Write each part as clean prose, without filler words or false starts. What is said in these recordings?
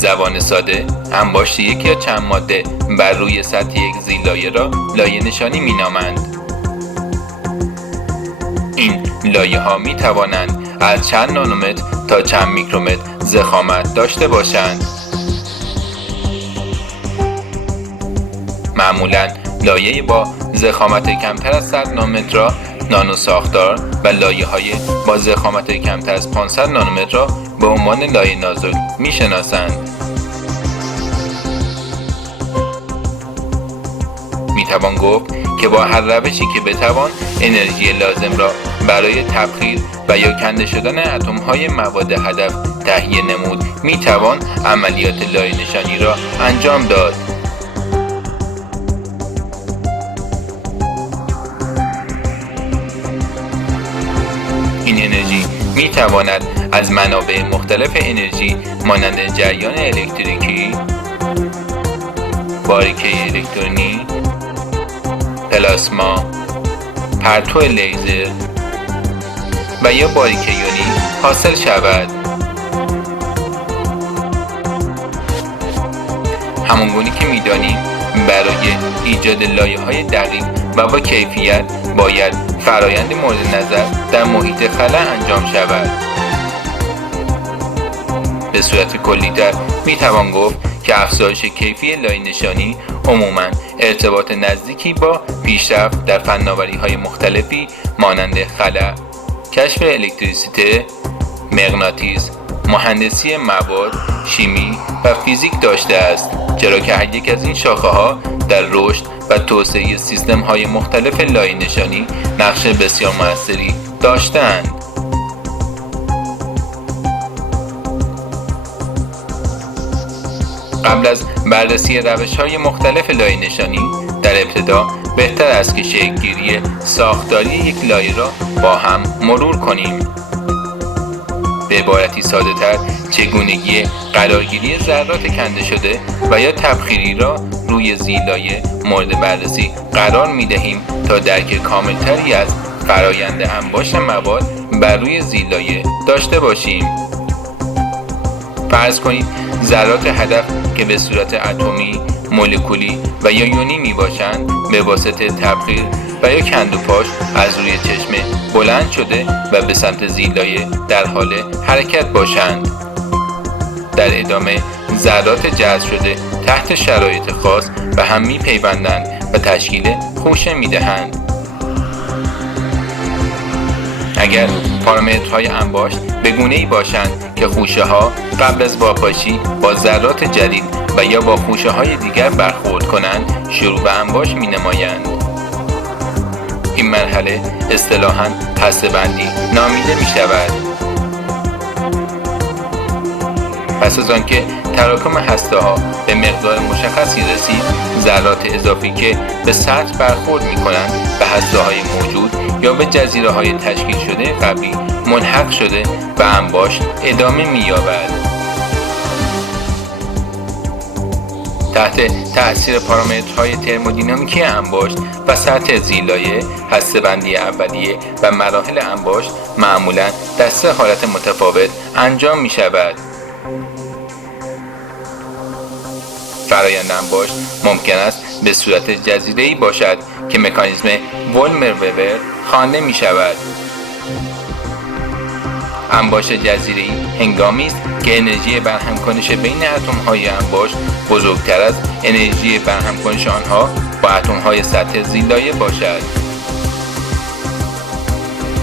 زبان ساده، انباشت یک یا چند ماده بر روی سطح یک زیرلایه را لایه نشانی می‌نامند. این لایه ها می توانند از چند نانومتر تا چند میکرومتر ضخامت داشته باشند. معمولاً لایه با ضخامت کمتر از 100 نانومتر را نانو ساختار و لایه های با ضخامت کمتر از 500 نانومتر را به عنوان لایه نازک می شناسند. می توان گفت که با هر روشی که بتوان انرژی لازم را برای تبخیر و یا کنده شدن اتم‌های مواد هدف تهیه نمود، می توان عملیات لایه نشانی را انجام داد. این انرژی می تواند از منابع مختلف انرژی مانند جریان الکتریکی، باریکه الکترونی، پلاسما، پرتو لیزر و یا باریکه یونی حاصل شود. همانگونه که می‌دانیم برای ایجاد لایه‌های دقیق و با کیفیت باید فرایند مورد نظر در محیط خلا انجام شود. به صورت کلی‌تر می‌توان گفت که افزایش کیفی لایه نشانی عموماً ارتباط نزدیکی با پیشرفت در فناوری‌های مختلفی مانند خلا، کشف الکتریسیته، مغناطیس، مهندسی مواد، شیمی و فیزیک داشته است، چرا که هر یک از این شاخه‌ها در رشد و توسعه سیستم‌های مختلف لایه نشانی نقش بسیار موثری داشته‌اند. قبل از بررسی روش‌های مختلف لایه نشانی، در ابتدا بهتر است که شکل‌گیری ساختاری یک لایه را با هم مرور کنیم. به عبارتی ساده‌تر، چگونگی قرارگیری ذرات کنده شده و یا تبخیری را روی زیرلایه مورد بررسی قرار می‌دهیم تا درک کاملتری از فرایند انباشت مواد بر روی زیرلایه داشته باشیم. فرض کنید ذرات هدف که به صورت اتمی، مولکولی و یا یونی می باشند به واسطه تبخیر و یا کندوپاش از روی چشمه بلند شده و به سمت زیرلایه در حال حرکت باشند. در ادامه ذرات جذب شده تحت شرایط خاص به هم می پیوندند و تشکیل خوشه می دهند. اگر پارامترهای انباشت به گونه‌ای باشند که خوشه‌ها قبل از واپاشی با ذرات جدید و یا با خوشه‌های دیگر برخورد کنند، شروع به انباشت می‌نمایند. این مرحله اصطلاحاً هسته‌بندی نامیده می‌شود. پس از آنکه تراکم هسته‌ها به مقدار مشخصی رسید، ذرات اضافی که به سطح برخورد می‌کنند به هسته‌های موجود یا به جزیره‌های تشکیل شده قبلی ملحق شده و انباشت ادامه می‌یابد. تحت تأثیر پارامترهای ترمودینامیکی انباشت و سطح زیرلایه، هسته‌بندی اولیه و مراحل انباشت معمولاً در 3 حالت متفاوت انجام می‌شود. فرایند انباشت ممکن است به صورت جزیره‌ای باشد که مکانیزم ولمر-وبر خوانده می شود. انباشت جزیره‌ای هنگامی است که انرژی برهمکنش بین اتم‌های انباشت بزرگتر از انرژی برهمکنش آنها با اتم‌های سطح زیرلایه باشد.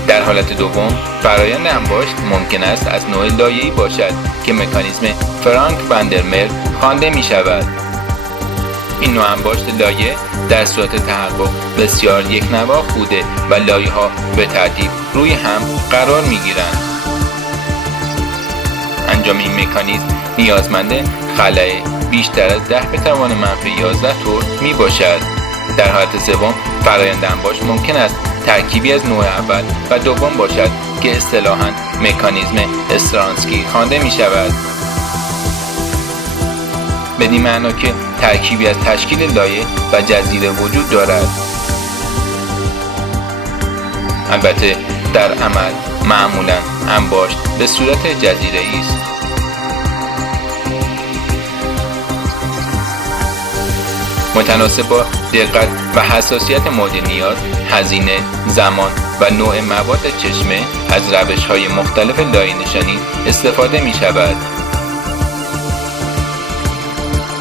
در حالت دوم، فرایند انباشت ممکن است از نوع لایه‌ای باشد که مکانیزم فرانک-واندرمر خوانده می شود. این نوع انباشت لایه در صورت تحقق بسیار یکنواخت بوده و لایه‌ها به ترتیب روی هم قرار می‌گیرند. انجام این مکانیزم نیازمند خلأ بیشتر از 10⁻11 طور می باشد. در حالت سوم، فرایند انباشت ممکن است ترکیبی از نوع اول و دوم باشد که اصطلاحاً مکانیزم استرانسکی خوانده می شود. بدین معنا که ترکیبی از تشکیل لایه و جزیره وجود دارد. البته در عمل معمولاً انباشت به صورت جزیره‌ای است. متناسب با دقت و حساسیت مورد نیاز، هزینه، زمان و نوع مواد چشمه از روش‌های مختلف لایه نشانی استفاده می شود.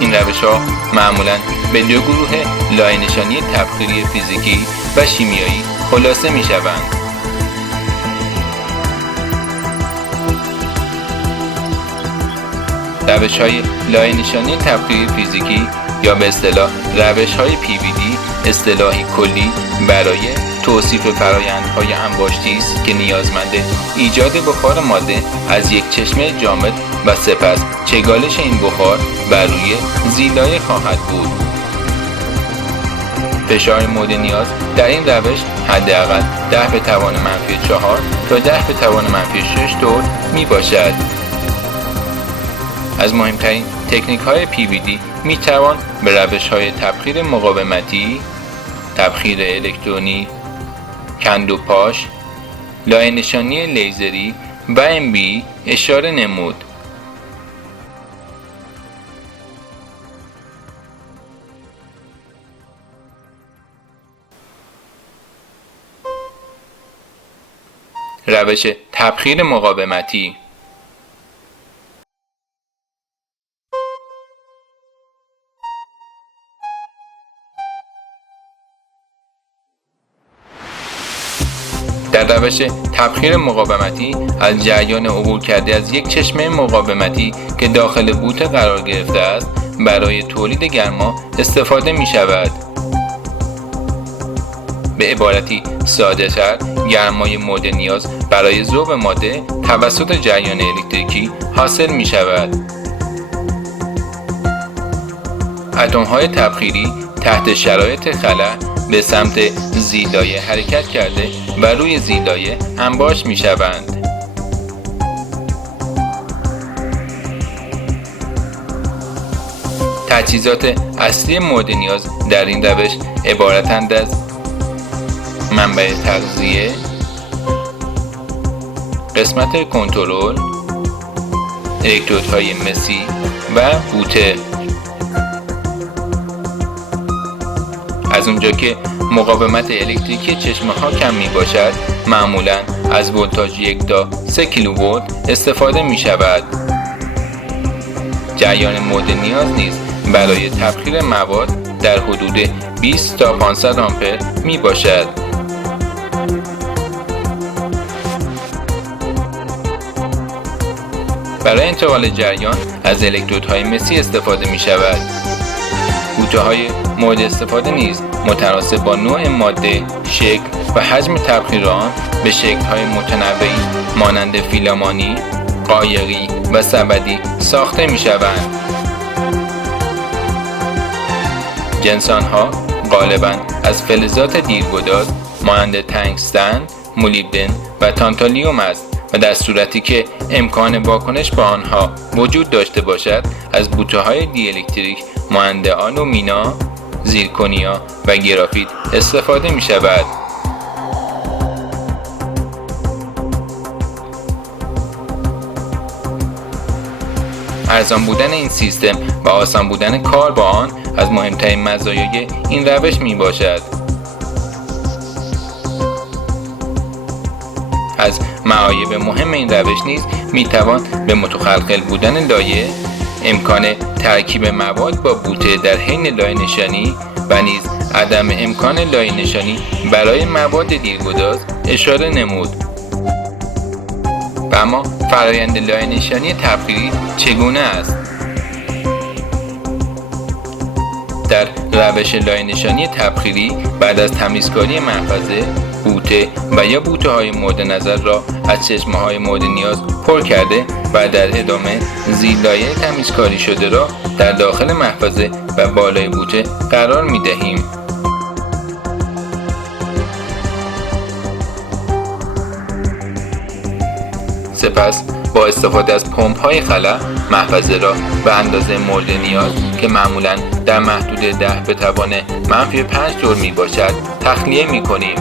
این روش‌ها معمولاً به دو گروه لایه نشانی تبخیری فیزیکی و شیمیایی خلاصه می شوند. روش‌های لایه نشانی تبخیری فیزیکی یا به اصطلاح روش‌های PVD اصطلاحی کلی برای توصیف فرآیندهای انباشتی است که نیازمند ایجاد بخار ماده از یک چشمه جامد و سپس چگالش این بخار بر روی زیلایه خواهد بود. فشار مورد نیاز در این روش حداقل 10 به توان منفی 4 تا 10 به توان منفی 6 دور می باشد. از مهمترین تکنیک های PVD می توان به روش های تبخیر مقاومتی، تبخیر الکترونی، کندوپاش، لایه نشانی لیزری و MB اشاره نمود. روش تبخیر مقاومتی. در روش تبخیر مقاومتی از جریان عبور کرده از یک چشمه مقاومتی که داخل بوته قرار گرفته است برای تولید گرما استفاده می شود. به عبارتی ساده تر، گرمای مورد نیاز برای ذوب ماده توسط جریان الکتریکی حاصل می شود. اتم های تبخیری تحت شرایط خلا به سمت زیلایه حرکت کرده و روی زیلایه انباش می شوند. تجهیزات اصلی مورد نیاز در این روش عبارتند از منبع تغذیه، قسمت کنترل، الکترودهای مسی و بوته. از اونجا که مقاومت الکتریکی چشمه ها کم می باشد، معمولاً از ولتاژ 1 تا 3 کیلوولت استفاده می شود. جریان مورد نیاز نیز برای تبخیر مواد در حدود 20 تا 500 آمپر می باشد. برای انتقال جریان از الکترودهای مسی استفاده می شود. بوته های مورد استفاده نیز متناسب با نوع ماده، شکل و حجم تبخیر آن به شکل‌های متنوعی مانند فیلامانی، قایقی و سبدی ساخته می‌شوند. جنس آنها غالباً از فلزات دیرگداز مانند تنگستن، مولیبدن و تانتالیوم است و در صورتی که امکان واکنش با آنها وجود داشته باشد از بوته‌های دی‌الکتریک مانند آلومینا، زیرکونیا و گرافیت استفاده می شود. ارزان بودن این سیستم و آسان بودن کار با آن از مهمترین مزایای این روش می باشد. از معایب مهم این روش نیز می توان به متخلخل بودن لایه، امکان ترکیب مواد با بوته در حین لایه نشانی و نیز عدم امکان لایه نشانی برای مواد دیرگداز اشاره نمود. و اما فرایند لایه نشانی تبخیری چگونه است؟ در روش لایه نشانی تبخیری بعد از تمیزکاری محفظه، بوته و یا بوته های مورد نظر را از چشمه های مورد نیاز پر کرده و در ادامه زیلایه تمیزکاری شده را در داخل محفظه و بالای بوته قرار می دهیم. سپس با استفاده از پمپ های خلا محفظه را به اندازه مورد نیاز که معمولاً در محدود 10 به توان منفی 5 جول می باشد تخلیه می کنیم.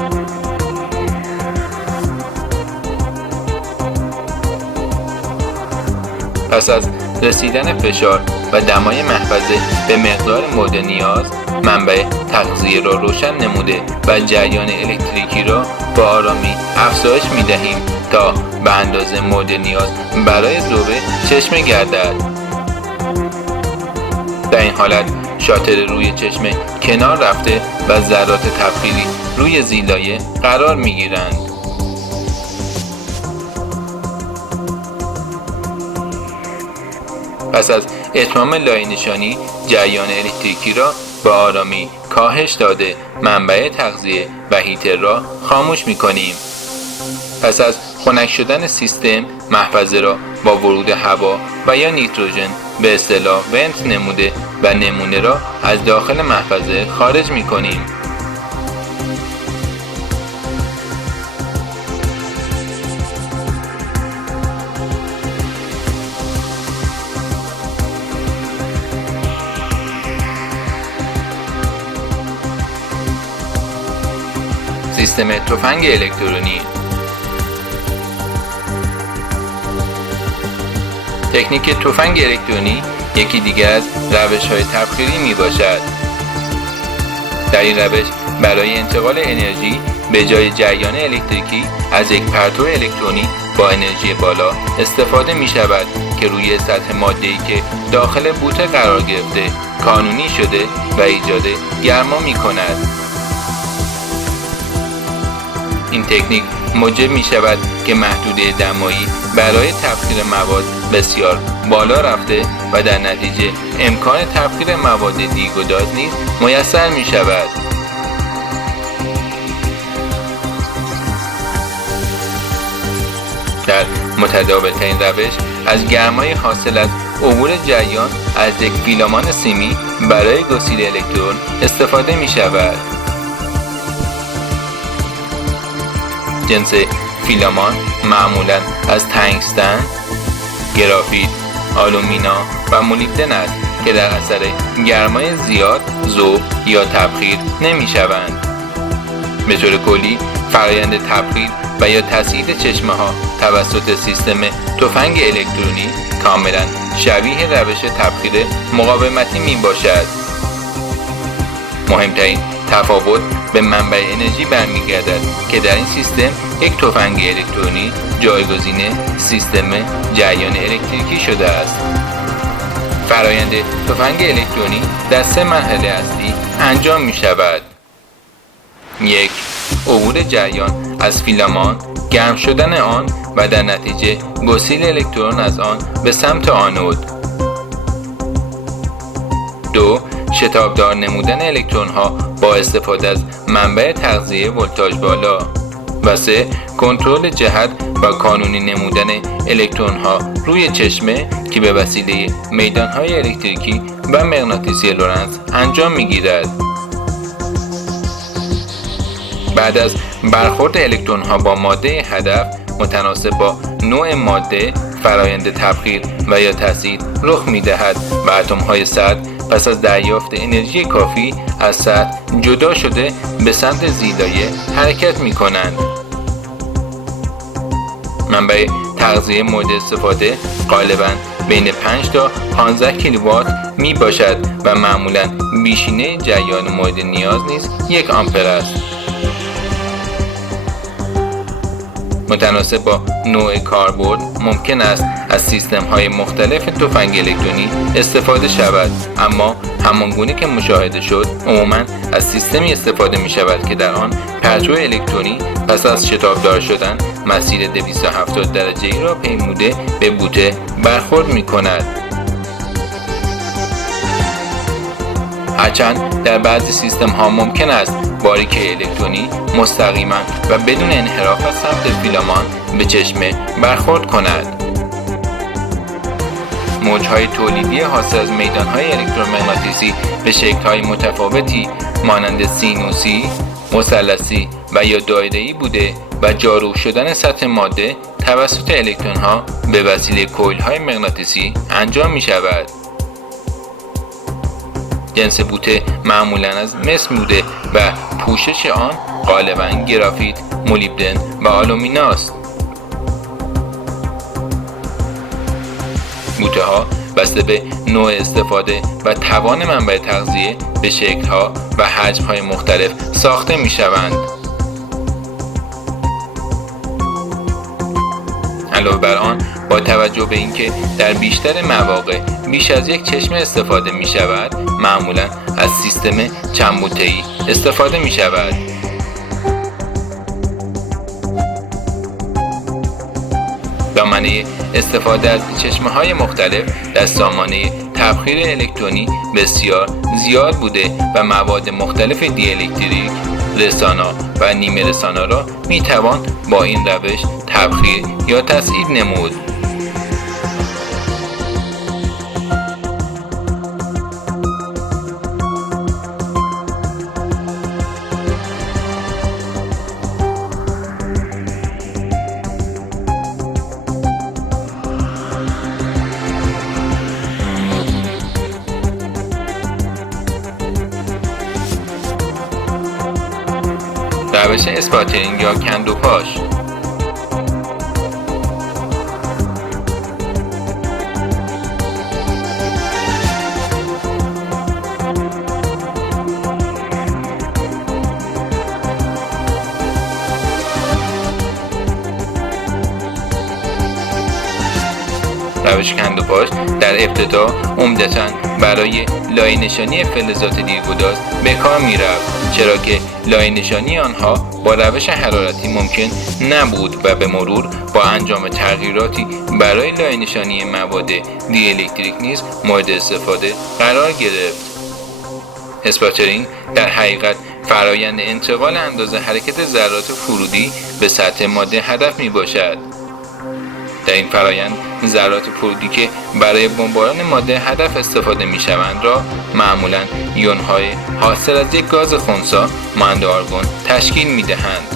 پس از رسیدن فشار و دمای محفظه به مقدار مورد نیاز، منبع تغذیه را روشن نموده و جریان الکتریکی را با آرامی افزایش می دهیم تا به اندازه مورد نیاز برای ذوب چشمه گردد. در این حالت شاتر روی چشمه کنار رفته و ذرات تبخیری روی زیلایه قرار می گیرند. پس از اتمام لایه نشانی جریان الکتریکی را به آرامی کاهش داده منبع تغذیه و هیتر را خاموش می کنیم. پس از خنک شدن سیستم محفظه را با ورود هوا و یا نیتروژن به اصطلاح ونت نموده و نمونه را از داخل محفظه خارج می کنیم. سیستم تفنگ الکترونی. تکنیک تفنگ الکترونی یکی دیگر از روش‌های تبخیری می باشد. در این روش برای انتقال انرژی به جای جریان الکتریکی از یک پرتو الکترونی با انرژی بالا استفاده می شود که روی سطح ماده‌ای که داخل بوته قرار گرفته کانونی شده و ایجاد گرما می کند. این تکنیک موجب می شود که محدوده دمایی برای تبخیر مواد بسیار بالا رفته و در نتیجه امکان تبخیر مواد دیگ و داز نیز میسر می شود. در متداول‌ترین روش از گرمای حاصل از عبور جریان از یک فیلامان سیمی برای گسیل الکترون استفاده می شود. جنس فیلامان معمولاً از تنگستن، گرافیت، آلومینا و مولیبدن است که در اثر گرمای زیاد ذوب یا تبخیر نمی شوند. به طور کلی فرآیند تبخیر و یا تسعید چشمه ها توسط سیستم تفنگ الکترونی کاملا شبیه روش تبخیر مقاومتی می باشد. مهمترین تفاوت به منبع انرژی برمیگردد که در این سیستم یک تفنگ الکترونی جایگزین سیستم جریان الکتریکی شده است. فرآیند تفنگ الکترونی در 3 مرحله اصلی انجام می شود. 1. عبور جریان از فیلامان، گرم شدن آن و در نتیجه گسیل الکترون از آن به سمت آنود. 2. شتابدار نمودن الکترون ها با استفاده از منبع تغذیه ولتاژ بالا. و 3. کنترل جهت و کانونی نمودن الکترون ها روی چشمه که به وسیله میدان های الکتریکی و مغناطیسی لورنس انجام می گیرد. بعد از برخورد الکترون ها با ماده هدف متناسب با نوع ماده فرآیند تبخیر و یا تسعید رخ می دهد و اتم های سطح پس از دریافت انرژی کافی از سطح جدا شده به سمت زیلایه حرکت می کنند. منبع تغذیه مورد استفاده غالباً بین 5 تا 15 کیلووات می باشد و معمولاً بیشینه جریان مورد نیاز نیز 1 آمپر است. متناسب با نوع کاربرد ممکن است از سیستم های مختلف تفنگ الکترونی استفاده شود، اما همانگونه که مشاهده شد عموماً از سیستمی استفاده می شود که در آن پرتو الکترونی پس از شتابدار شدن مسیر 270 درجه ای را پیموده به بوته برخورد می کند. هرچند در بعضی سیستم ها ممکن است باریکه الکترونی مستقیما و بدون انحراف از سمت فیلامان به چشمه برخورد کند. موجهای تولیدی حاصل از میدانهای الکترومغناطیسی به شکل‌های متفاوتی مانند سینوسی، مثلثی و یا دایره‌ای بوده و جارو شدن سطح ماده توسط الکترون‌ها به وسیله کویل‌های مغناطیسی انجام می‌شود. جنس بوته معمولاً از مس بوده و پوشش آن غالباً گرافیت، مولیبدن و آلومینا است. بوته ها بسته به نوع استفاده و توان منبع تغذیه به شکل‌ها و حجم‌های مختلف ساخته می‌شوند. علاوه بر آن، با توجه به اینکه در بیشتر مواقع بیش از یک چشمه استفاده می شود، معمولاً از سیستم چند بوته‌ای استفاده می شود. دامنه استفاده از چشمه‌های مختلف در سامانه تبخیر الکترونی بسیار زیاد بوده و مواد مختلف دی‌الکتریک، رسانا و نیمه رسانا را می توان با این روش تبخیر یا تسعید نمود. روش اسپاترینگ یا کندوپاش. روش کندوپاش در ابتدا عمدتاً برای لایه نشانی فلزات دیرگداز به کار می رفت، چرا که لایه نشانی آنها با روش حرارتی ممکن نبود و به مرور با انجام تغییراتی برای لایه نشانی مواد دی‌الکتریک نیز مورد استفاده قرار گرفت. اسپاترینگ در حقیقت فرایند انتقال اندازه حرکت ذرات فرودی به سطح ماده هدف می باشد. در این فرایند ذرات فرودی که برای بمباران ماده هدف استفاده می شوند را معمولاً یون‌های حاصل از یک گاز خنثی مانند آرگون تشکیل می دهند.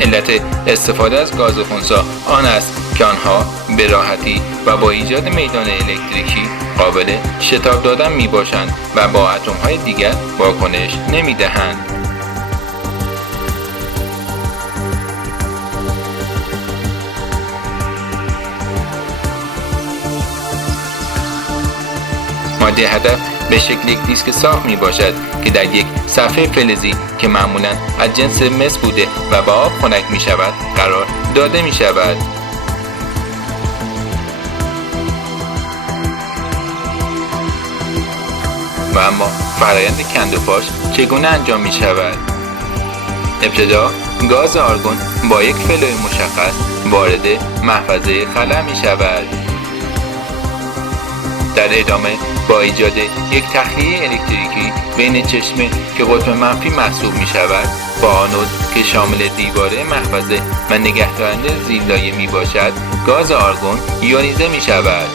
علت استفاده از گاز خنثی آن است که آنها به راحتی و با ایجاد میدان الکتریکی قابل شتاب دادن می باشند و با اتم‌های دیگر واکنش نمی دهند. ماده هدف به شکل یک دیسک صاف می باشد که در یک صفحه فلزی که معمولاً از جنس مس بوده و با آب خنک می شود قرار داده می شود. و اما فرایند کندوپاش چگونه انجام می شود؟ ابتدا گاز آرگون با یک فلوی مشخص وارد محفظه خلا می شود. در ادامه با ایجاد یک تخلیه الکتریکی بین چشمه که قطب منفی محسوب می شود با آنود که شامل دیواره محفظه و نگهدارنده زیرلایه می باشد، گاز آرگون ایونیزه می شود.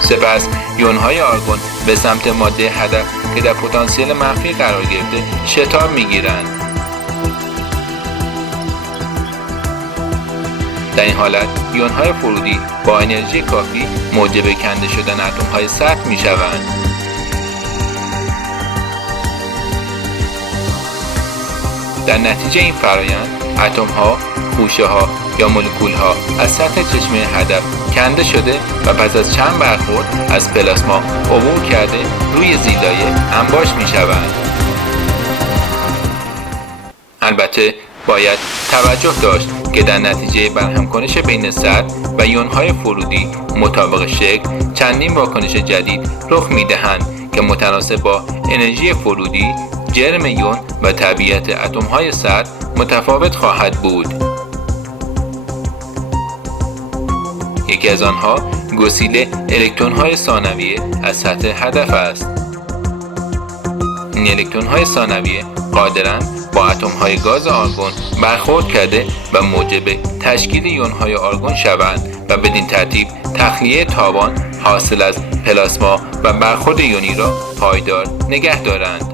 سپس یون‌های آرگون به سمت ماده هدف که در پتانسیل منفی قرار گرفته شتاب می‌گیرند. در این حالت یون‌های فرودی با انرژی کافی موجب کنده شدن اتم‌های سطح می‌شوند. در نتیجه این فرایند اتم‌ها، خوشه‌ها یا مولکول‌ها از سطح چشمه هدف کنده شده و پس از چند برخورد از پلاسما عبور کرده روی زیرلایه انباش می‌شوند. البته باید توجه داشت که در نتیجه برهمکنش بین سطح و یون‌های فرودی مطابق شکل چندین واکنش جدید رخ می‌دهند که متناسب با انرژی فرودی، جرم یون و طبیعت اتم‌های سطح متفاوت خواهد بود. یکی از آنها گسیل الکترون‌های ثانویه از سطح هدف است. این الکترون‌های ثانویه قادرند با اتم‌های گاز آرگون برخورد کرده و موجب تشکیل یون‌های آرگون شوند و بدین ترتیب تخلیه تابان حاصل از پلاسما و برخورد یونی را پایدار نگه دارند.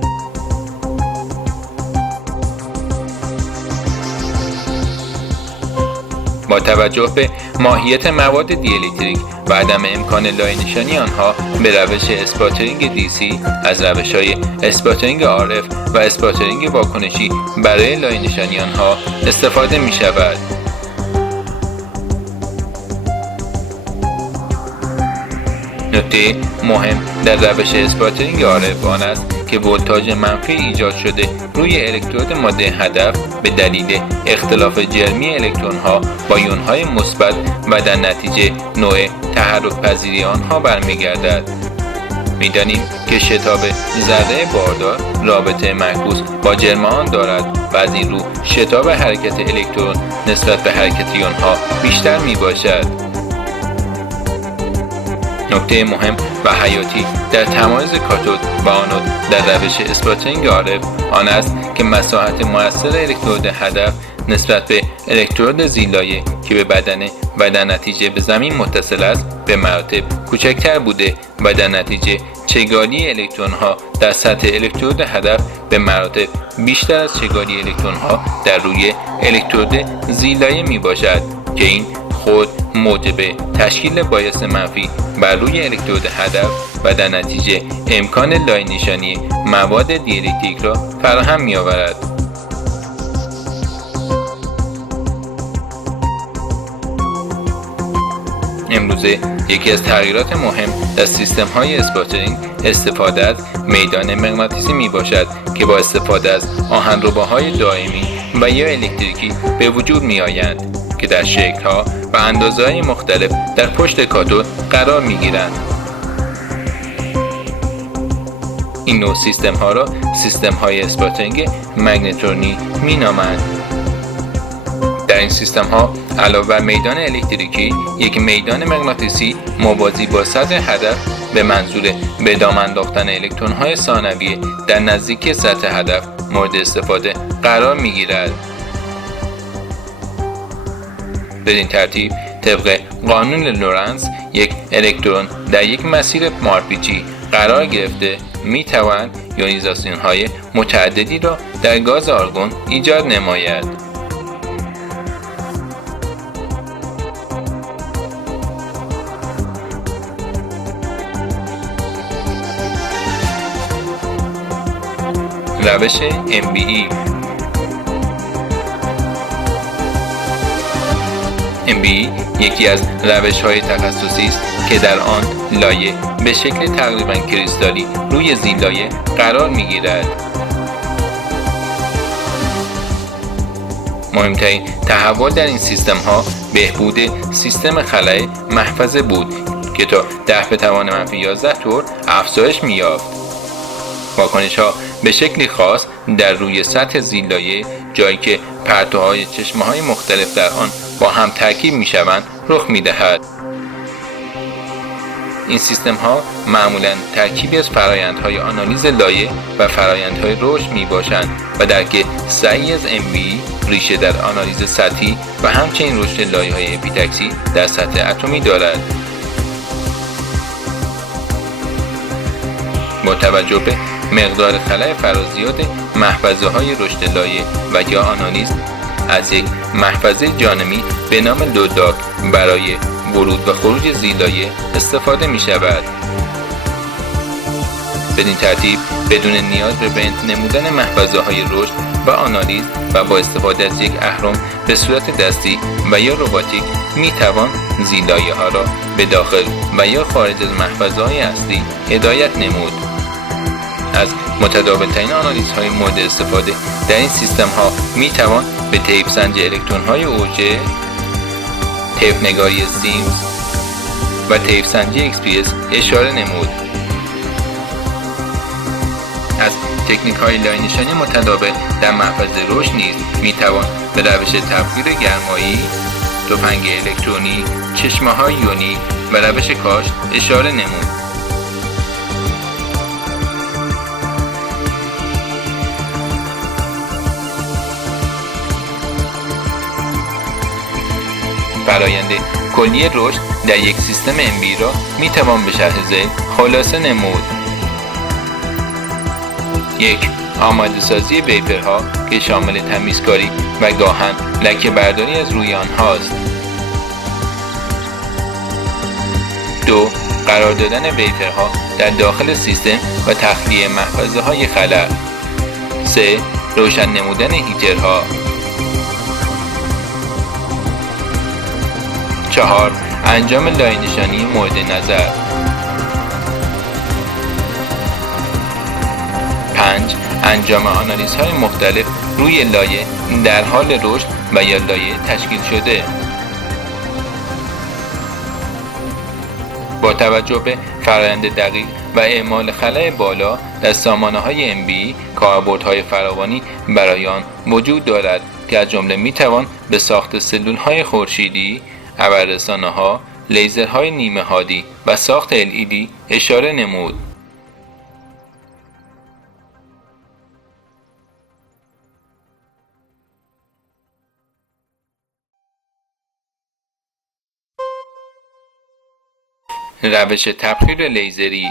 با توجه به ماهیت مواد دی‌الکتریک و عدم امکان لایه نشانی آنها به روش اسپاترینگ DC از روش‌های اسپاترینگ RF و اسپاترینگ واکنشی برای لایه نشانی آنها استفاده می‌شود. نکته مهم در روش اسپاترینگ RF آن است که ولتاژ منفی ایجاد شده روی الکترود ماده هدف به دلیل اختلاف جرمی الکترون‌ها با یون‌های مثبت و در نتیجه نوع تحرک پذیری آنها برمیگردد. می‌دانیم که شتاب ذره باردار رابطه معکوس با جرم آن دارد و از این رو شتاب حرکت الکترون نسبت به حرکت یون‌ها بیشتر میباشد. نکته مهم و حیاتی در تمایز کاتود و آنود در روش اسپاترینگ RF آن است که مساحت مؤثر الکترود هدف نسبت به الکترود زیلایه که به بدن و در نتیجه به زمین متصل است به مراتب کوچکتر بوده و در نتیجه چگالی الکترون ها در سطح الکترود هدف به مراتب بیشتر از چگالی الکترون ها در روی الکترود زیلایه می باشد که این خود موجب تشکیل بایاس منفی بر روی الکترود هدف و در نتیجه امکان لایه نشانی مواد دی‌الکتریک را فراهم می آورد. امروزه یکی از تغییرات مهم در سیستم های اسپاترینگ استفاده از میدان مغناطیسی می باشد که با استفاده از آهنرباهای دائمی و یا الکتریکی به وجود می آیند که در شکل ها و اندازه های مختلف در پشت کاتود قرار می گیرند. این نوع سیستم ها را سیستم های اسپاترینگ مگنترونی می نامند. در این سیستم ها علاوه بر میدان الکتریکی یک میدان مغناطیسی موازی با سطح هدف به منظور به دام انداختن الکترون های ثانویه در نزدیکی سطح هدف مورد استفاده قرار می گیرد. بدین ترتیب طبق قانون لورنس یک الکترون در یک مسیر مارپیچی قرار گرفته می تواند یونیزاسیون های متعددی را در گاز آرگون ایجاد نماید. روش MBE یکی از روش‌های تخصصی است که در آن لایه به شکل تقریباً کریستالی روی زیلایه قرار می‌گیرد. مهمترین تحول در این سیستم‌ها بهبود سیستم خلأ محفظه بود که تا 10⁻11 طور افزایش می‌یافت. واکنش‌ها به شکلی خاص در روی سطح زیلایه، جایی که پرتوهای چشمه‌های مختلف در آن با هم ترکیب می‌شوند رخ می‌دهد. این سیستم‌ها معمولاً ترکیبی از فرآیندهای آنالیز لایه و فرآیندهای رشد می‌باشند و درک صحیح از MBE ریشه در آنالیز سطحی و همچنین رشد لایه‌های اپیتاکسی در سطح اتمی دارد. با توجه به مقدار خلأ فرازیاد محفظه‌های رشد لایه و یا آنالیز از یک محفظه جانبی به نام لوداک برای ورود و خروج زیلایه استفاده می شود. بدین ترتیب بدون نیاز به بند نمودن محفظه‌های رشد و آنالیز و با استفاده از یک اهرم به صورت دستی و یا رباتیک می توان زیلایه ها را به داخل و یا خارج از محفظه‌های اصلی هدایت نمود. از متداول‌ترین آنالیزهای مورد استفاده در این سیستم‌ها می‌توان به طیف سنج الکترون‌های اوژه، طیف نگاری سیمز و طیف سنجی XPS اشاره نمود. از تکنیک‌های لایه‌نشانی متداول در محفظه رشد نیز می‌توان به روش تبخیر گرمایی، تفنگ الکترونی، چشمه‌های یونی و روش کاشت اشاره نمود. فرآیند کلی رشد در یک سیستم MBE را می توان به شرح ذیل خلاصه نمود. 1. آماده سازی ویپرها که شامل تمیزکاری و گاهن لکه برداری از روی آنهاست. 2. قرار دادن ویپرها در داخل سیستم و تخلیه محفظه های خلا. 3. روشن نمودن هیترها. 4. انجام لایه نشانی مورد نظر. 5. انجام آنالیزهای مختلف روی لایه در حال رشد و یا لایه تشکیل شده. با توجه به فرآیند دقیق و اعمال خلأ بالا در سامانه‌های MBE، کاربردهای فراوانی برای آن وجود دارد که از جمله میتوان به ساخت سلول‌های خورشیدی، ابررسانه‌ها، لیزرهای نیمه هادی و ساخت LED اشاره نمود. روش تبخیر لیزری.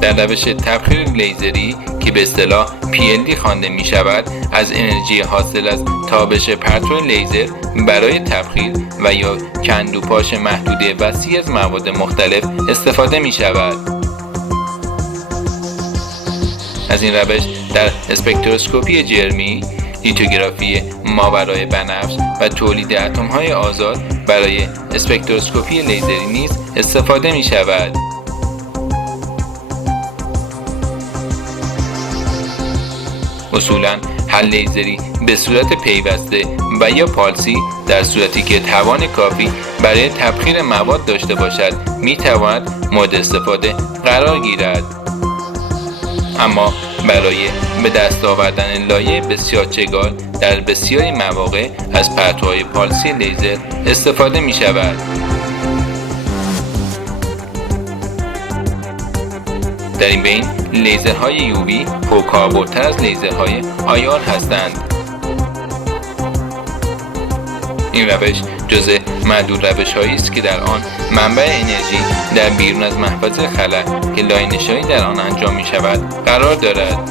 در روش تبخیر لیزری که به اصطلاح PLD خوانده می شود، از انرژی حاصل از تابش پرتو لیزر برای تبخیر و یا کندوپاش محدوده وسیع از مواد مختلف استفاده می شود. از این روش در اسپکتروسکوپی جرمی، لیتوگرافی ماورای بنفش و تولید اتم‌های آزاد برای اسپکتروسکوپی لیزری نیز استفاده می شود. اصولاً هر لیزری به صورت پیوسته و یا پالسی در صورتی که توان کافی برای تبخیر مواد داشته باشد میتواند مورد استفاده قرار گیرد. اما برای به دست آوردن لایه بسیار چگال در بسیاری مواقع از پرتوهای پالسی لیزر استفاده می شود. در این بین لیزرهای یووی پرکاربردتر از لیزرهای IR هستند. این روش جزء معدود روش‌هایی است که در آن منبع انرژی در بیرون از محفظه خلا که لایه نشانی در آن انجام می شود قرار دارد.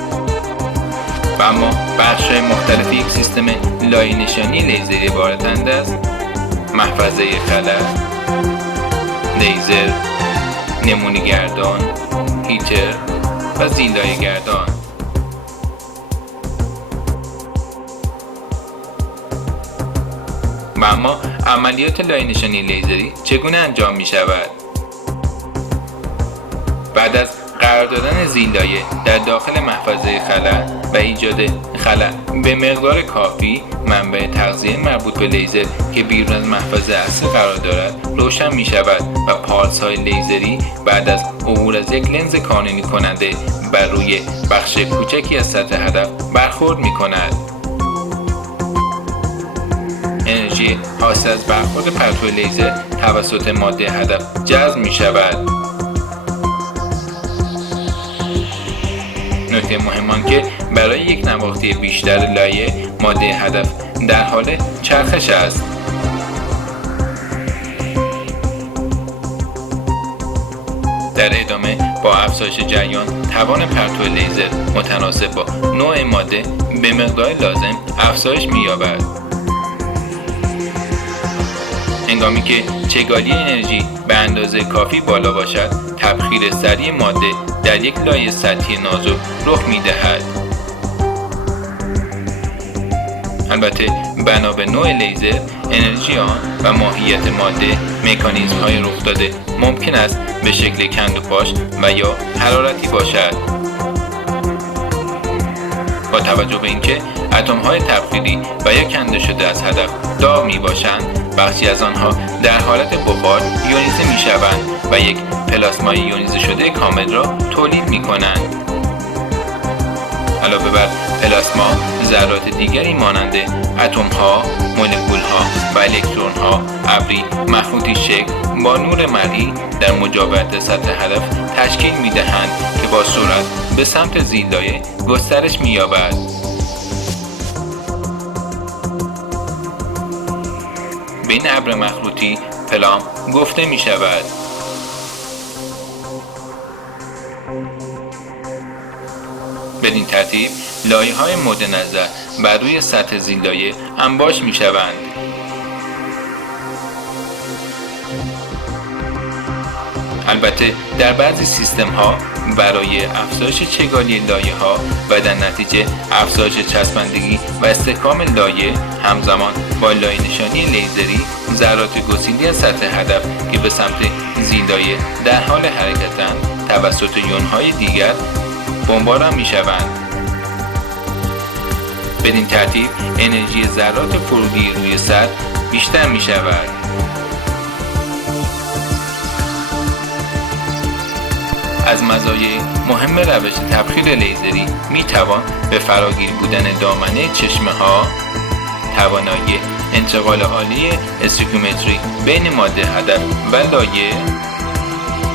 و اما بخش‌های مختلف یک سیستم لایه نشانی لیزری عبارتند از محفظه خلا، لیزر، نمونه‌گردان، هیتر و زیلایه گردان. و اما عملیات لایه نشانی لیزری چگونه انجام می شود؟ بعد از قرار دادن زیلایه در داخل محفظه خلا و ایجاد خلا به مقدار کافی، منبع تغذیه مربوط به لیزر که بیرون از محفظه اصلی قرار دارد روشن می شود و پالس های لیزری بعد از عبور از یک لنز کانونی کننده بر روی بخش کوچکی از سطح هدف برخورد می کند. انرژی حاصل از برخورد پرتو لیزر توسط ماده هدف جذب می شود. نکته مهم آن که برای یک نواختی بیشتر لایه ماده هدف در حال چرخش است. در ادامه با افزایش جریان توان پرتو لیزر متناسب با نوع ماده به مقدار لازم افزایش می‌یابد. هنگامی که چگالی انرژی به اندازه کافی بالا باشد، تبخیر سریع ماده در یک لایه سطحی نازک رخ می‌دهد. البته بنا به نوع لیزر، انرژی آن و ماهیت ماده، مکانیزم‌های رخ داده ممکن است به شکل کندوپاش و یا حرارتی باشد. با توجه به اینکه اتم‌های تبخیری و یا کنده شده از هدف داغ می‌باشند، بخشی از آنها در حالت بخار یونیزه می‌شوند و یک پلاسمای یونیزه شده کامل را تولید می‌کنند. علاوه بر پلاسما، ذرات دیگری مانند اتم‌ها، مولکول‌ها و الکترون‌ها ابری مخروطی شکل با نور مرئی در مجاورت سطح هدف تشکیل می‌دهند که با سرعت به سمت زیلایه گسترش می‌یابد. به این ابر مخروطی پلام گفته می‌شود. بدین ترتیب لایه‌های مورد نظر بر روی سطح زیرلایه انباش می‌شوند. البته در بعضی سیستم‌ها برای افزایش چگالی لایه‌ها و در نتیجه افزایش چسبندگی و استحکام لایه همزمان با لایه نشانی لیزری ذرات گسیلی از سطح هدف که به سمت زیرلایه در حال حرکتند توسط یون‌های دیگر بمباران می‌شوند. بدین ترتیب انرژی ذرات فرودی روی سطح بیشتر می‌شود. از مزایای مهم روش تبخیر لیزری میتوان به فراگیر بودن دامنه چشمه ها، توانایی انتقال عالی استوکیومتری بین ماده هدف و لایه،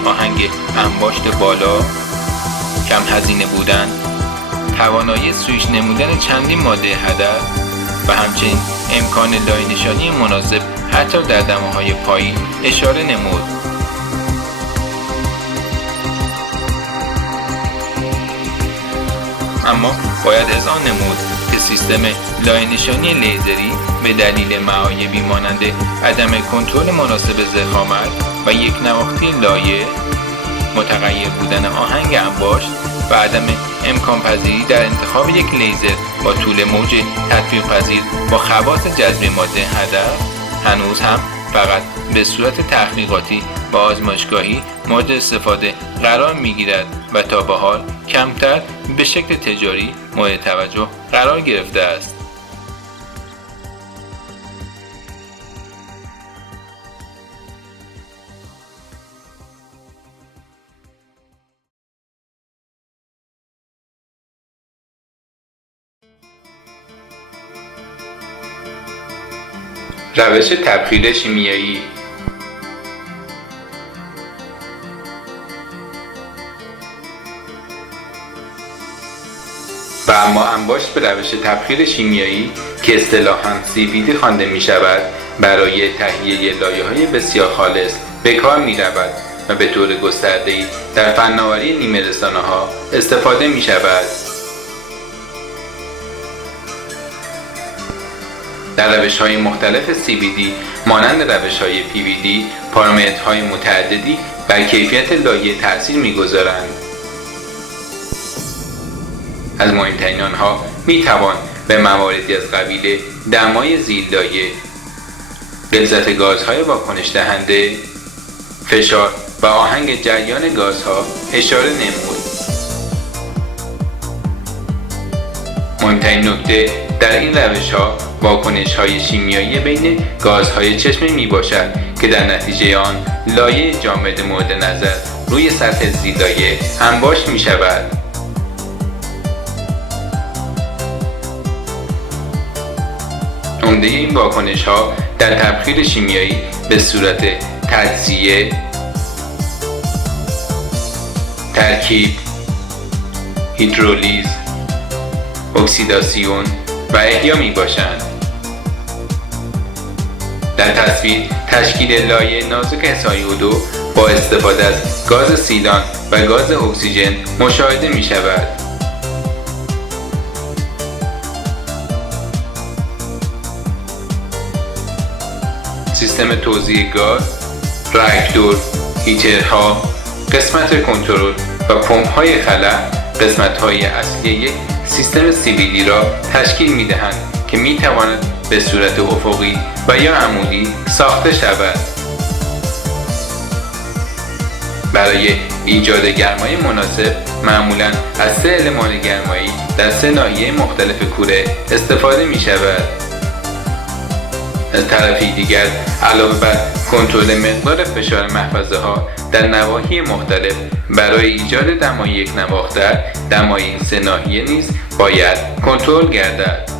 آهنگ انباشت بالا، کم هزینه بودن، توانایی سویچ نمودن چندین ماده هدف و همچنین امکان لایه نشانی مناسب حتی در دماهای پایین اشاره نمود. اما باید اذعان نمود که سیستم لایه نشانی لیزری به دلیل معایبی مانند عدم کنترل مناسب ضخامت و یک نواختی لایه، متغیر بودن آهنگ انباشت و عدم امکان پذیری در انتخاب یک لیزر با طول موج تطبیق پذیر با خواص جذب ماده هدف هنوز هم فقط به صورت تحقیقاتی و آزمایشگاهی مورد استفاده قرار می‌گیرد و تا به حال کمتر به شکل تجاری مورد توجه قرار گرفته است. روش تبخیر شیمیایی و اما انباشت به روش تبخیر شیمیایی که اصطلاحاً CVD خوانده می شود برای تهیه لایه‌های بسیار خالص به کار می رود و به طور گسترده‌ای در فناوری نیمه رسانه‌ها استفاده می شود. در روش‌های مختلف CVD مانند روش‌های PVD پارامترهای متعددی بر کیفیت لایه تأثیر می‌گذارند. از مهمترین آنها می‌توان به مواردی از قبیل دمای زیرلایه، غلظت گازهای واکنش دهنده، فشار و آهنگ جریان گازها اشاره نمود. مهمترین نکته در این روش‌ها واکنش‌های شیمیایی بین گازهای چشمه میباشد که در نتیجه آن لایه جامد مورد نظر روی سطح زیرلایه انباشت می‌شود. عمده این واکنش‌ها در تبخیر شیمیایی به صورت تجزیه، ترکیب، هیدرولیز، اکسیداسیون و احیا می باشند. در تصویر تشکیل لایه نازک SiO2 با استفاده از گاز سیلان و گاز اکسیژن مشاهده می شود. سیستم توزیع گاز، راکتور، هیترها، قسمت کنترل و پمپ‌های خلا قسمت‌های اصلی یک سیستم CVD را تشکیل می‌دهند که می‌تواند به صورت افقی و یا عمودی ساخته شود. برای ایجاد گرمای مناسب معمولاً از 3 المان گرمایی در 3 ناحیه مختلف کوره استفاده می‌شود. از طرفی دیگر علاوه بر کنترل مقدار فشار محفظه‌ها در نواحی مختلف برای ایجاد دمای یک نواختر دمای این 3 ناحیه نیز باید کنترل گردد.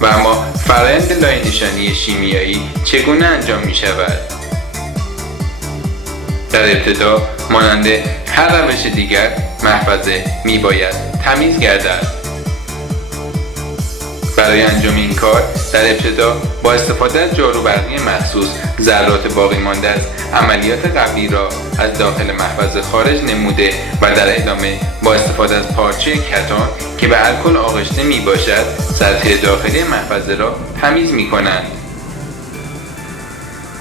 و اما فرآیند لایه نشانی شیمیایی چگونه انجام می شود؟ در ابتدا مانند هر روش دیگر محفظه می باید تمیز گردد. برای انجام این کار در ابتدا با استفاده از جارو برقی مخصوص ذرات باقی مانده از عملیات قبلی را از داخل محفظه خارج نموده و در ادامه با استفاده از پارچه کتان که به الکل آغشته می باشد سطح داخلی محفظه را تمیز می کنند.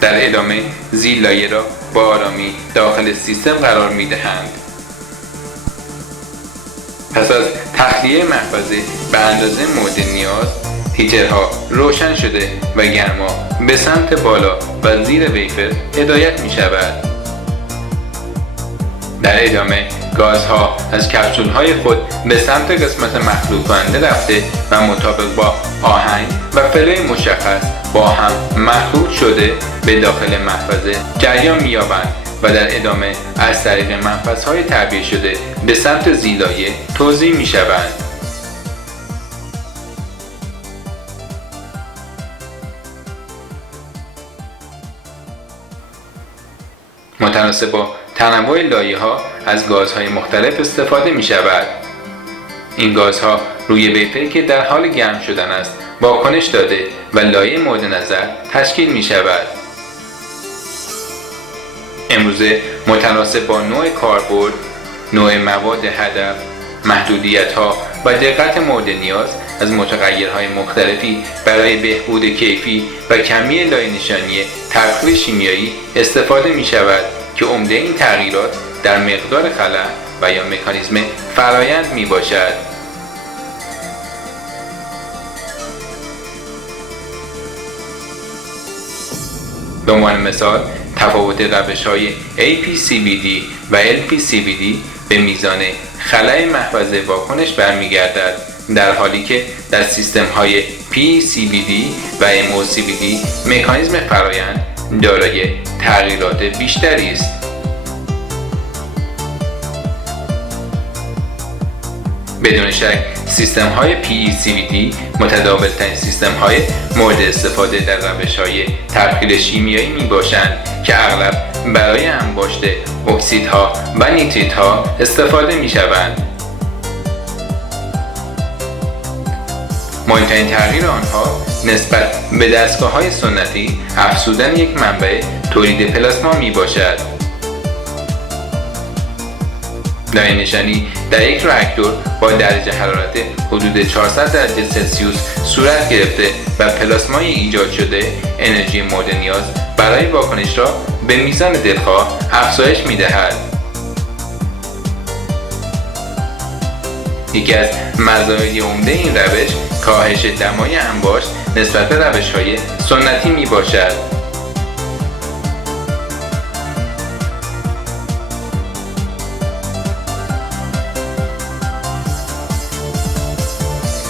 در ادامه زیر لایه را با آرامی داخل سیستم قرار می دهند. پس از تخلیه محفظه به اندازه مورد نیاز، هیترها روشن شده و گرما به سمت بالا و زیر ویفر هدایت می شود. در ادامه گازها از کپسول‌های خود به سمت قسمت مخلوط کننده رفته و مطابق با آهنگ و فلای مشخص با هم مخلوط شده به داخل محفظه جریان می‌یابند و در ادامه از طریق منفذهای تعبیه شده به سمت زیلایه توزیع می‌شوند. متناسب با تنوع لایه‌ها از گازهای مختلف استفاده می‌شود. این گازها روی ویفری که در حال گرم شدن است واکنش داده و لایه مورد نظر تشکیل می‌شود. امروزه متناسب با نوع کاربرد، نوع مواد هدف، محدودیت‌ها و دقت مورد نیاز از متغیرهای مختلفی برای بهبود کیفی و کمی لایه نشانی تبخیر شیمیایی استفاده می‌شود که عمده این تغییرات در مقدار خلا و یا مکانیزم فرایند میباشد. به عنوان مثال تفاوت روش‌های APCVD و LPCVD به میزان خلای محفظه واکنش برمیگردد، در حالی که در سیستم‌های PCVD و MOCVD مکانیزم فرایند دارای تغییرات بیشتری است. بدون شک سیستم‌های PECVD متداول‌ترین سیستم‌های مورد استفاده در روش‌های تبخیر شیمیایی میباشند که اغلب برای انباشت اکسیدها و نیتریت‌ها استفاده میشوند. مهمترین تغییر آنها نسبت به دستگاه‌های سنتی افزودن یک منبع تولید پلاسما میباشد. لایه نشانی در یک راکتور با درجه حرارت حدود 400 درجه سلسیوس صورت گرفته و پلاسمای ایجاد شده انرژی مورد نیاز برای واکنش را به میزان دلخواه افزایش می‌دهد. یکی از مزایای عمده این روش کاهش دمای انباشت نسبت به روش‌های سنتی میباشد.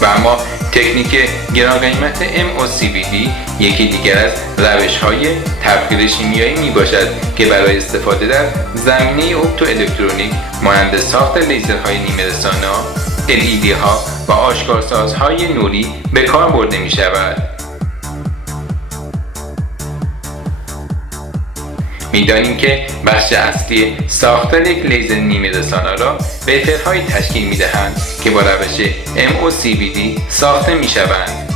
و اما تکنیک گران قیمت MOCVD یکی دیگر از روش‌های تبخیر شیمیایی میباشد که برای استفاده در زمینه اپتوالکترونیک مانند ساخت لیزرهای نیمه رسانا، LED ها و آشکارسازهای نوری به کار برده می شود. می‌دانیم که بخش اصلی ساختار یک لیزر نیمه رسانا را ویفرهایی تشکیل می‌دهند که با روش MOCVD ساخته می‌شوند.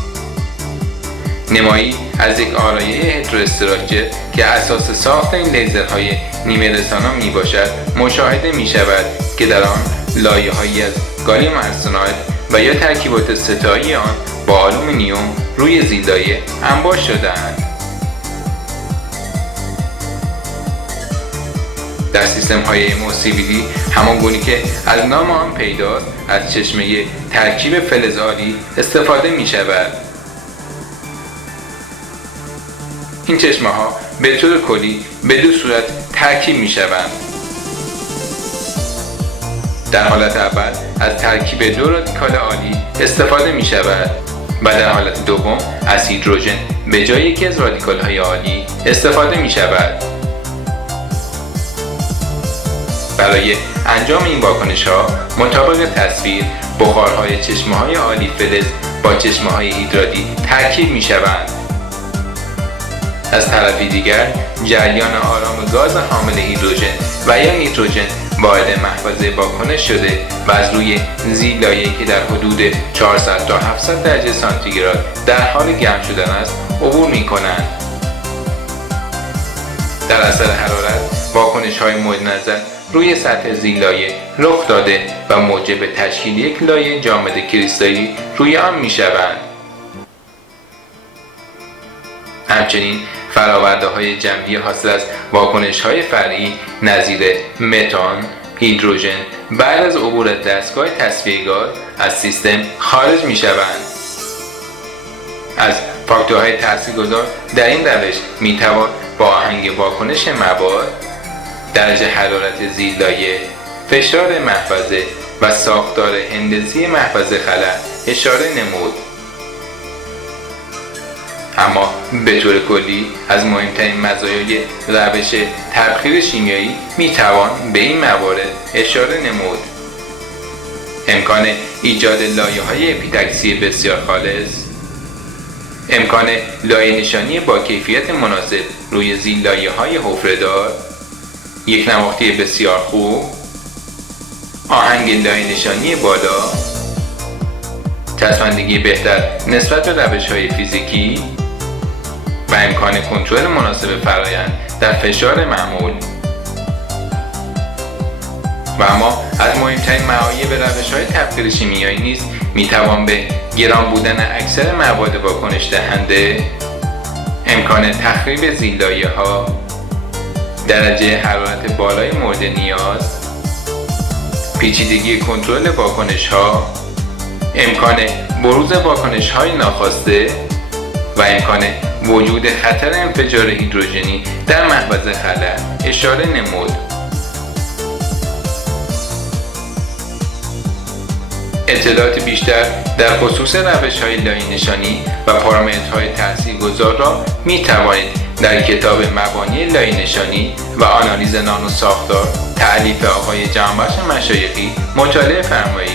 نمایی از یک آرایه هترواستراکچر که اساس ساخت این لیزرهای نیمه رسانا میباشد مشاهده می‌شود که در آن لایه‌هایی از گالیوم آرسناید و یا ترکیبات ستایی آن با آلومینیوم روی زیلایه انباشت شده‌اند. در سیستم‌های MOCVD همانگونه که از نام آن پیداست از چشمه ترکیب فلز آلی استفاده می‌شود. این چشمه‌ها به طور کلی به دو صورت ترکیب می‌شوند. در حالت اول از ترکیب دو رادیکال آلی استفاده می‌شود و در حالت دوم از هیدروژن به جای یکی از رادیکال‌های آلی استفاده می‌شود. برای انجام این واکنش‌ها مطابق تصویر بخارهای چشمه‌های آلی فلز با چشمه‌های هیدرادی ترکیب می‌شوند. از طرفی دیگر جریان آرام گاز حامل هیدروژن و یا نیتروژن وارد محفظه واکنش شده و از روی زیل لایه‌ای که در حدود 400 تا 700 درجه سانتیگراد در حال گرم شدن است عبور می‌کنند. در اثر حرارت واکنش‌های مورد نظر روی سطح زیل لایه رخ داده و موجب تشکیل یک لایه جامد کریستالی روی آن می‌شوند. همچنین فرآورده‌های جنبی حاصل از واکنش‌های فرعی نظیر متان، هیدروژن بعد از عبور از دستگاه تصفیه گاز از سیستم خارج می‌شوند. از فاکتورهای تاثیرگذار در این روش می‌توان با آهنگ واکنش مواد، درجه حرارت زیل لایه، فشار محفظه و ساختار هندسی محفظه خلا اشاره نمود. اما به طور کلی از مهمترین مزایای روش تبخیر شیمیایی میتوان به این موارد اشاره نمود: امکان ایجاد لایه‌های اپیتاکسی بسیار خالص، امکان لایه نشانی با کیفیت مناسب روی زیل لایه‌های حفره‌دار، یک نواختی بسیار خوب، آهنگ لایه نشانی بالا، چسبندگی بهتر نسبت به روش‌های فیزیکی و امکان کنترل مناسب فرآیند در فشار معمول. و اما از مهمترین معایب روش‌های تبخیر شیمیایی نیز میتوان به گران بودن اکثر مواد واکنش دهنده، امکان تخریب زیل لایه‌ها، درجه حرارت بالای مورد نیاز، پیچیدگی کنترل واکنش‌ها، امکان بروز واکنش‌های ناخواسته و امکان وجود خطر انفجار هیدروژنی در محفظه خلا اشاره نمود. اطلاعات بیشتر در خصوص روش‌های لایه نشانی و پارامترهای تاثیرگذار را می توانید در کتاب مبانی لایه نشانی و آنالیز نانو ساختار تألیف آقای جهانبخش مشایخی مطالعه فرمایید.